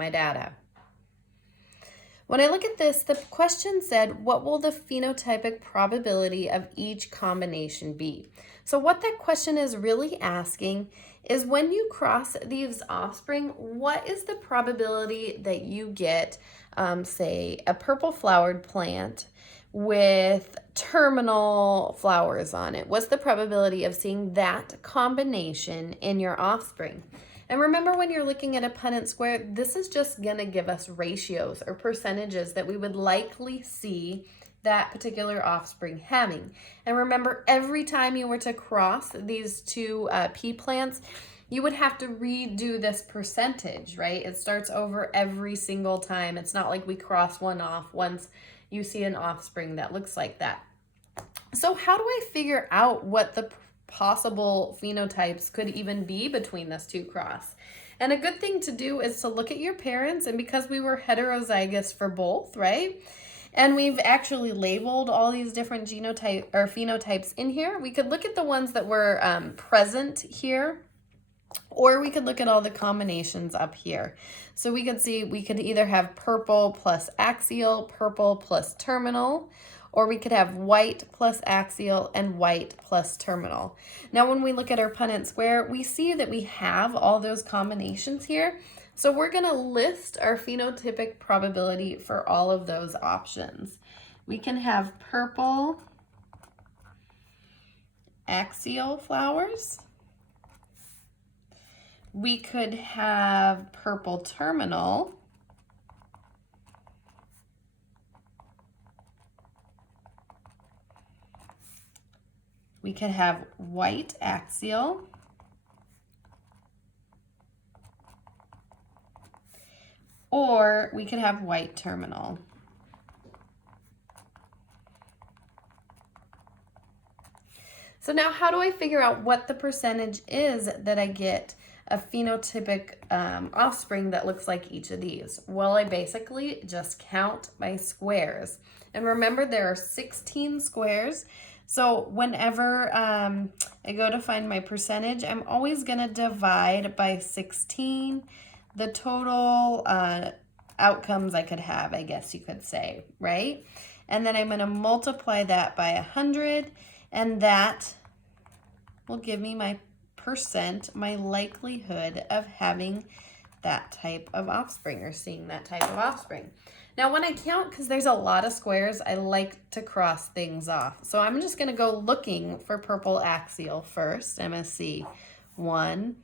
my data. When I look at this, the question said, what will the phenotypic probability of each combination be? So what that question is really asking is when you cross these offspring, what is the probability that you get, say, a purple flowered plant with terminal flowers on it? What's the probability of seeing that combination in your offspring? And remember, when you're looking at a Punnett square, this is just going to give us ratios or percentages that we would likely see that particular offspring having. And remember, every time you were to cross these two pea plants, you would have to redo this percentage, right? It starts over every single time. It's not like we cross one off once you see an offspring that looks like that. So how do I figure out what the possible phenotypes could even be between this two cross? And a good thing to do is to look at your parents, and because we were heterozygous for both, right? And we've actually labeled all these different genotype or phenotypes in here. We could look at the ones that were present here, or we could look at all the combinations up here. So we could see, we could either have purple plus axial, purple plus terminal, or we could have white plus axial and white plus terminal. Now, when we look at our Punnett square, we see that we have all those combinations here. So we're gonna list our phenotypic probability for all of those options. We can have purple axial flowers. We could have purple terminal. We could have white axial. Or we could have white terminal. So now how do I figure out what the percentage is that I get a phenotypic offspring that looks like each of these? Well, I basically just count my squares. And remember, there are 16 squares. So whenever I go to find my percentage, I'm always gonna divide by 16 the total outcomes I could have, I guess you could say, right? And then I'm gonna multiply that by 100, and that will give me my percent, my likelihood of having that type of offspring or seeing that type of offspring. Now, when I count, because there's a lot of squares, I like to cross things off. So I'm just gonna go looking for purple axial first. I'm gonna see 1,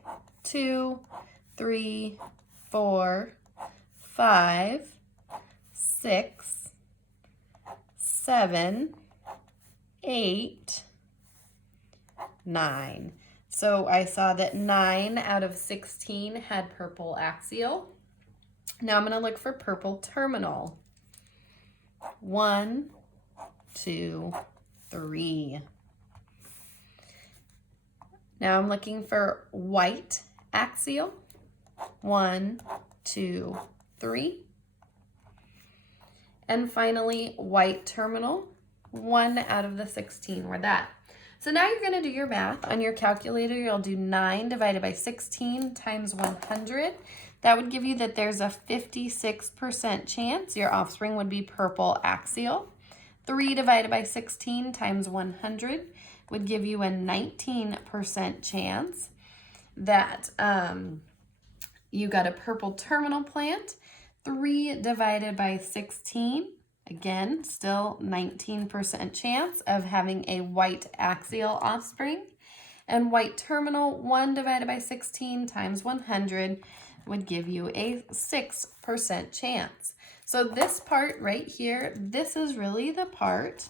2, 3, 4, 5, 6, 7, 8, 9. So I saw that 9 out of 16 had purple axial. Now I'm going to look for purple terminal. 1, 2, 3. Now I'm looking for white axial. 1, 2, 3. And finally, white terminal. 1 out of the 16 were that. So now you're going to do your math on your calculator. You'll do 9 divided by 16 times 100. That would give you that there's a 56% chance your offspring would be purple axial. 3 divided by 16 times 100 would give you a 19% chance that you got a purple terminal plant. 3 divided by 16, again, still 19% chance of having a white axial offspring. And white terminal, 1 divided by 16 times 100 would give you a 6% chance. So this part right here, this is really the part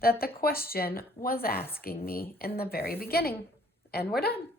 that the question was asking me in the very beginning. And we're done.